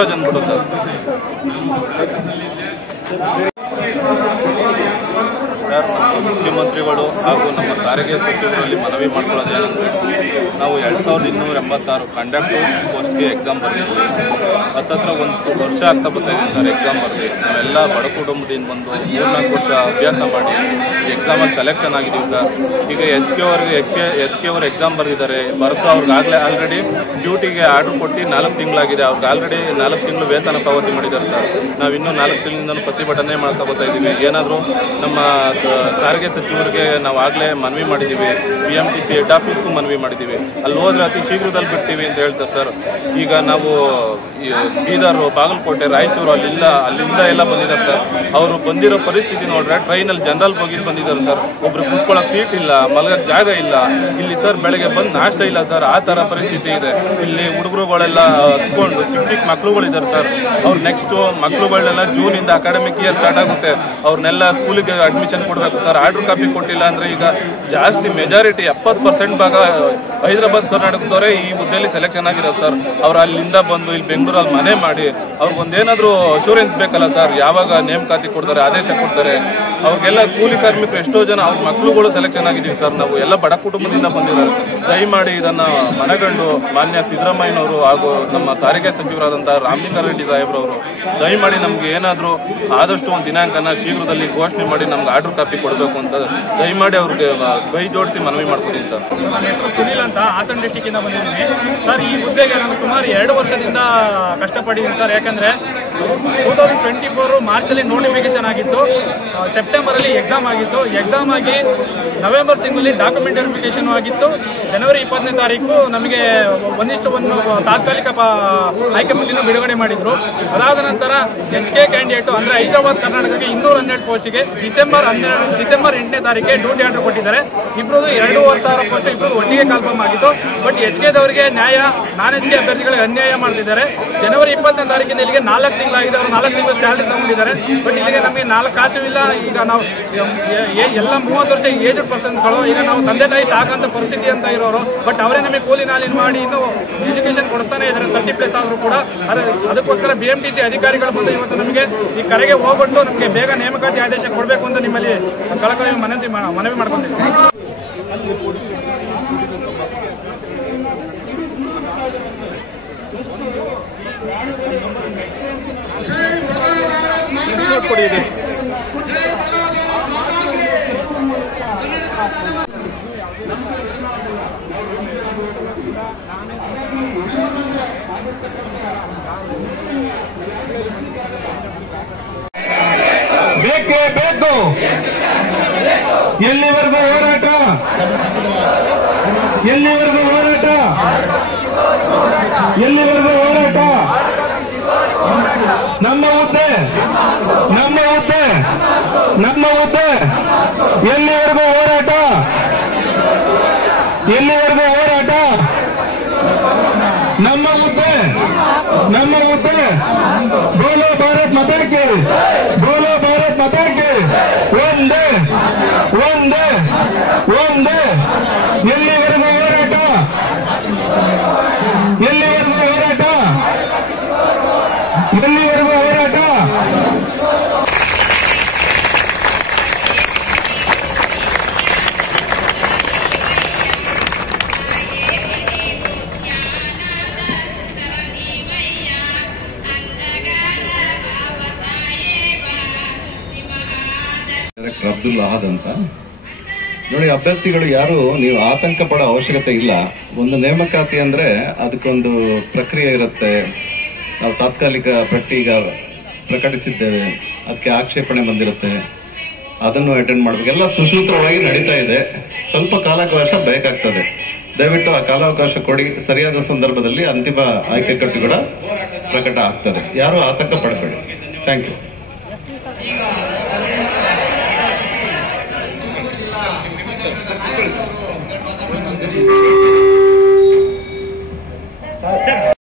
ಬಸವರಾಜ್ ಅಂದ್ಬಿಟ್ಟು sir. Sir, ಮುಖ್ಯಮಂತ್ರಿಗಳು ಹಾಗೂ ನಮ್ಮ ಸಾರಿಗೆ ಸಚಿವರಲ್ಲಿ ಮನವಿ ಮಾಡ್ಕೊಳ್ಳೋದೇನೆಂದರೆ, ನಾವು 2286 ಕಂಡಕ್ಟರ್ ಪೋಸ್ಟ್ಗೆ ಎಕ್ಸಾಮ್ ಬರೆದಿದ್ವಿ. ಹತ್ತತ್ರ 1 ವರ್ಷ ಆಗ್ತಾ ಬರ್ತಾಯಿದ್ದೀವಿ ಸರ್ ಎಕ್ಸಾಮ್ ಬರೆದು. ನಾವೆಲ್ಲ ಬಡ ಕುಟುಂಬದಿಂದ ಬಂದು 3-4 ವರ್ಷ ಅಭ್ಯಾಸ ಮಾಡಿ ಎಕ್ಸಾಮಲ್ಲಿ ಸೆಲೆಕ್ಷನ್ ಆಗಿದ್ದೀವಿ ಸರ್. ಈಗ ಎಚ್ ಕೆ ಅವರು ಎಕ್ಸಾಮ್ ಬರೆದಿದ್ದಾರೆ. ಬರೆದು ಅವ್ರಿಗೆ ಆಲ್ರೆಡಿ ಡ್ಯೂಟಿಗೆ ಆರ್ಡರ್ ಕೊಟ್ಟು 4 ತಿಂಗಳಾಗಿದೆ. ಅವ್ರಿಗೆ ಆಲ್ರೆಡಿ 4 ತಿಂಗಳು ವೇತನ ಪಾವತಿ ಮಾಡಿದ್ದಾರೆ ಸರ್. ನಾವು ಇನ್ನೂ 4 ತಿಂಗಳಿಂದ ಪ್ರತಿಭಟನೆ ಮಾಡ್ತಾ ಬರ್ತಾ ಇದ್ದೀವಿ. ಏನಾದರೂ ನಮ್ಮ ಸಾರಿಗೆ ಸಚಿವರಿಗೆ ನಾವು ಆಗಲೇ ಮನವಿ ಮಾಡಿದ್ದೀವಿ. BMTC ಹೆಡ್ ಆಫೀಸ್ಗೂ ಮನವಿ ಮಾಡಿದ್ದೀವಿ. ಅಲ್ಲಿ ಹೋದ್ರೆ ಅತಿ ಶೀಘ್ರದಲ್ಲಿ ಬಿಡ್ತೀವಿ ಅಂತ ಹೇಳ್ತಾರೆ ಸರ್. ಈಗ ನಾವು ಬೀದರ್, ಬಾಗಲಕೋಟೆ, ರಾಯಚೂರು ಅಲ್ಲಿಂದ ಎಲ್ಲ ಬಂದಿದ್ದಾರೆ ಸರ್. ಅವರು ಬಂದಿರೋ ಪರಿಸ್ಥಿತಿ ನೋಡ್ರೆ ಟ್ರೈನಲ್ಲಿ ಜನರಲ್ ಬೋಗಿಲಿ ಬಂದಿದ್ದಾರೆ ಸರ್. ಒಬ್ರು ಕೂತ್ಕೊಳ್ಳೋಕೆ ಸೀಟ್ ಇಲ್ಲ, ಮಲಗಕ್ಕೆ ಜಾಗ ಇಲ್ಲ. ಇಲ್ಲಿ ಸರ್ ಬೆಳಗ್ಗೆ ಬಂದು ನಾಷ್ಟ ಇಲ್ಲ ಸರ್. ಆ ಥರ ಪರಿಸ್ಥಿತಿ ಇದೆ. ಇಲ್ಲಿ ಹುಡುಗರುಗಳೆಲ್ಲ ಹತ್ಕೊಂಡು ಚಿಕ್ಕ ಮಕ್ಳುಗಳಿದ್ದಾರೆ ಸರ್. ಅವ್ರು ನೆಕ್ಸ್ಟ್ ಮಕ್ಳುಗಳನ್ನೆಲ್ಲ ಜೂನಿಂದ ಅಕಾಡೆಮಿಕ್ ಇಯರ್ ಸ್ಟಾರ್ಟ್ ಆಗುತ್ತೆ. ಅವ್ರನ್ನೆಲ್ಲ ಸ್ಕೂಲಿಗೆ ಅಡ್ಮಿಷನ್ ಕೊಡಬೇಕು ಸರ್. ಆರ್ಡರ್ ಕಾಪಿ ಕೊಟ್ಟಿಲ್ಲ ಅಂದರೆ ಈಗ ಜಾಸ್ತಿ ಮೆಜಾರಿಟಿ 70% ಭಾಗ ಹೈದರಾಬಾದ್ ಕರ್ನಾಟಕದವರೇ ಈ ಹುದ್ದೆಯಲ್ಲಿ ಸೆಲೆಕ್ಷನ್ ಆಗಿರೋದು ಸರ್. ಅವ್ರು ಅಲ್ಲಿಂದ ಬಂದು ಇಲ್ಲಿ ಬೆಂಗಳೂರಲ್ಲಿ ಮನೆ ಮಾಡಿ ಅವ್ರಿಗೊಂದೇನಾದರೂ ಅಶೂರೆನ್ಸ್ ಬೇಕಲ್ಲ ಸರ್. ಯಾವಾಗ ನೇಮಕಾತಿ ಕೊಡ್ತಾರೆ, ಆದೇಶ ಕೊಡ್ತಾರೆ, ಅವ್ರಿಗೆಲ್ಲ ಕೂಲಿ ಕಾರ್ಮಿಕರು ಎಷ್ಟೋ ಜನ ಅವ್ರ ಮಕ್ಳುಗಳು ಸೆಲೆಕ್ಷನ್ ಆಗಿದ್ದೀವಿ ಸರ್. ನಾವು ಎಲ್ಲ ಬಡ ಕುಟುಂಬದಿಂದ ಬಂದಿದ್ದಾರೆ. ದಯಮಾಡಿ ಇದನ್ನು ಮನಗಂಡು ಮಾನ್ಯ ಸಿದ್ದರಾಮಯ್ಯನವರು ಹಾಗೂ ನಮ್ಮ ಸಾರಿಗೆ ಸಚಿವರಾದಂಥ ರಾಮಲಿಂಗಾರೆಡ್ಡಿ ಸಾಹೇಬ್ರವರು ದಯಮಾಡಿ ನಮ್ಗೆ ಏನಾದರೂ ಆದಷ್ಟು ಒಂದು ದಿನಾಂಕನ ಶೀಘ್ರದಲ್ಲಿ ಘೋಷಣೆ ಮಾಡಿ ನಮ್ಗೆ ಆರ್ಡರ್ ಕಾಪಿ ಕೊಡಬೇಕು ಅಂತ ದಯಮಾಡಿ ಅವ್ರಿಗೆ ಕೈ ಜೋಡಿಸಿ ಮನವಿ ಮಾಡ್ಕೊತೀನಿ ಸರ್. ನನ್ನ ಹೆಸರು ಸುನೀಲ್ ಅಂತ, ಹಾಸನ ಡಿಸ್ಟಿಕ್ ಇಂದ ಬಂದಿದ್ದೀನಿ ಸರ್. ಈ ಹುದ್ದೆಗೆ ನಾನು ಸುಮಾರು 2 ವರ್ಷದಿಂದ ಕಷ್ಟಪಟ್ಟಿದ್ದೀನಿ ಸರ್. ಯಾಕಂದ್ರೆ 2024 ಮಾರ್ಚಲ್ಲಿ ನೋಟಿಫಿಕೇಶನ್ ಆಗಿತ್ತು, ಸೆಪ್ಟೆಂಬರ್ ಅಲ್ಲಿ ಎಕ್ಸಾಮ್ ಆಗಿತ್ತು. ಎಕ್ಸಾಮ್ ಆಗಿ ನವೆಂಬರ್ ತಿಂಗಳಲ್ಲಿ ಡಾಕ್ಯುಮೆಂಟ್ ವೆರಿಫಿಕೇಶನ್ ಆಗಿತ್ತು. ಜನವರಿ 20ನೇ ತಾರೀಕು ನಮಗೆ 1:1 ತಾತ್ಕಾಲಿಕ ಆಯ್ಕೆಪಟ್ಟಿನ ಬಿಡುಗಡೆ ಮಾಡಿದ್ರು. ಅದಾದ ನಂತರ HK ಕ್ಯಾಂಡಿಡೇಟ್ ಅಂದ್ರೆ ಹೈದರಾಬಾದ್ ಕರ್ನಾಟಕಕ್ಕೆ 212 ಪೋಸ್ಟ್ಗೆ ಡಿಸೆಂಬರ್ 8ನೇ ತಾರೀಕಿಗೆ ಡ್ಯೂಟಿ ಆರ್ಡರ್ ಕೊಟ್ಟಿದ್ದಾರೆ. ಇಬ್ಬರು 2,500 ಪೋಸ್ಟ್ ಇಬ್ಬರು ಒಟ್ಟಿಗೆ ಕಾಲ್ಫಾರ್ಮ್ ಆಗಿತ್ತು. ಬಟ್ HK ದವರಿಗೆ ನ್ಯಾಯ, ನಾನ್ HK ಅಭ್ಯರ್ಥಿಗಳಿಗೆ ಅನ್ಯಾಯ ಮಾಡ್ತಿದ್ದಾರೆ. ಜನವರಿ 20ನೇ ತಾರೀಕಿಂದ ಇಲ್ಲಿಗೆ 4 ತಿಂಗಳಾಗಿದೆ. ಅವರು 4 ತಿಂಗಳು ಸ್ಯಾಲರಿ ತಗೊಂಡಿದ್ದಾರೆ. ಬಟ್ ಇಲ್ಲಿಗೆ ನಮಗೆ 4 ಕಾಸು ಇಲ್ಲ. ಈಗ ನಾವು ಎಲ್ಲ 30 ವರ್ಷ ಏಜ್ಡ್ ಪರ್ಸನ್ಸ್ಗಳು, ಈಗ ನಾವು ತಂದೆ ತಾಯಿ ಸಾಕಂತ ಪರಿಸ್ಥಿತಿ ಅಂತ ಇರೋರು. ಬಟ್ ಅವರೇ ನಮಗೆ ಕೂಲಿ ನಾಲಿನ್ ಮಾಡಿ ಇನ್ನೂ ಎಜುಕೇಶನ್ ಕೊಡಿಸ್ತಾನೆ ಇದ್ದಾರೆ 30+ ಆದರೂ ಕೂಡ. ಅದಕ್ಕೋಸ್ಕರ BMTC ಅಧಿಕಾರಿಗಳು ಬಂದು ಇವತ್ತು ನಮಗೆ ಈ ಕರೆಗೆ ಹೋಗ್ಬಿಟ್ಟು ನಮಗೆ ಬೇಗ ನೇಮಕಾತಿ ಆದೇಶ ಕೊಡಬೇಕು ಅಂತ ನಿಮ್ಮಲ್ಲಿ ಕಳಕಳಿ ಮನವಿ ಮಾಡ್ಕೊಂಡಿದ್ದೀವಿ. ಬೇಕೇ ಬೇಕು. ಎಲ್ಲಿವರೆಗೂ ಹೋರಾಟ? ಎಲ್ಲಿವರೆಗೂ ಹೋರಾಟ? ಎಲ್ಲಿವರೆಗೂ ಹೋರಾಟ? ನಮ್ಮ ಹುದ್ದೆ, ನಮ್ಮ ಹುದ್ದೆ, ನಮ್ಮ ಹುದ್ದೆ. ಎಲ್ಲಿವರೆಗೂ ಹೋರಾಟ? ಎಲ್ಲಿವರೆಗೂ ಹೋರಾಟ? ನಮ್ಮ ಹುದ್ದೆ, ನಮ್ಮ ಹುದ್ದೆ. ಬೋಲೋ ಭಾರತ್ ಮಾತಾ ಕಿ, ಬೋಲೋ ಭಾರತ್ ಮಾತಾ ಕಿ. ಒಂದೇ ಒಂದೇ ಒಂದೇ. ಎಲ್ಲಿವರೆಗೂ ಹೋರಾಟ? ಎಲ್ಲಿವರೆಗೂ ಹೋರಾಟ? ಎಲ್ಲಿವರೆಗೂ ಹೋರಾಟ? ಅಬ್ದುಲ್ ಅಹದ್ ಅಂತ ನೋಡಿ. ಅಭ್ಯರ್ಥಿಗಳು ಯಾರು ನೀವು ಆತಂಕ ಪಡೋ ಅವಶ್ಯಕತೆ ಇಲ್ಲ. ಒಂದು ನೇಮಕಾತಿ ಅಂದ್ರೆ ಅದಕ್ಕೊಂದು ಪ್ರಕ್ರಿಯೆ ಇರುತ್ತೆ. ನಾವು ತಾತ್ಕಾಲಿಕ ಪಟ್ಟಿ ಈಗ ಪ್ರಕಟಿಸಿದ್ದೇವೆ, ಅದಕ್ಕೆ ಆಕ್ಷೇಪಣೆ ಬಂದಿರುತ್ತೆ, ಅದನ್ನು ಅಟೆಂಡ್ ಮಾಡಬೇಕು. ಎಲ್ಲ ಸುಸೂತ್ರವಾಗಿ ನಡೀತಾ ಇದೆ. ಸ್ವಲ್ಪ ಕಾಲಾವಕಾಶ ಬೇಕಾಗ್ತದೆ. ದಯವಿಟ್ಟು ಆ ಕಾಲಾವಕಾಶ ಕೊಡಿ. ಸರಿಯಾದ ಸಂದರ್ಭದಲ್ಲಿ ಅಂತಿಮ ಆಯ್ಕೆ ಕಟ್ಟುಗಳ ಪ್ರಕಟ ಆಗ್ತದೆ. ಯಾರು ಆತಂಕ ಪಡಬೇಡಿ. Thank you.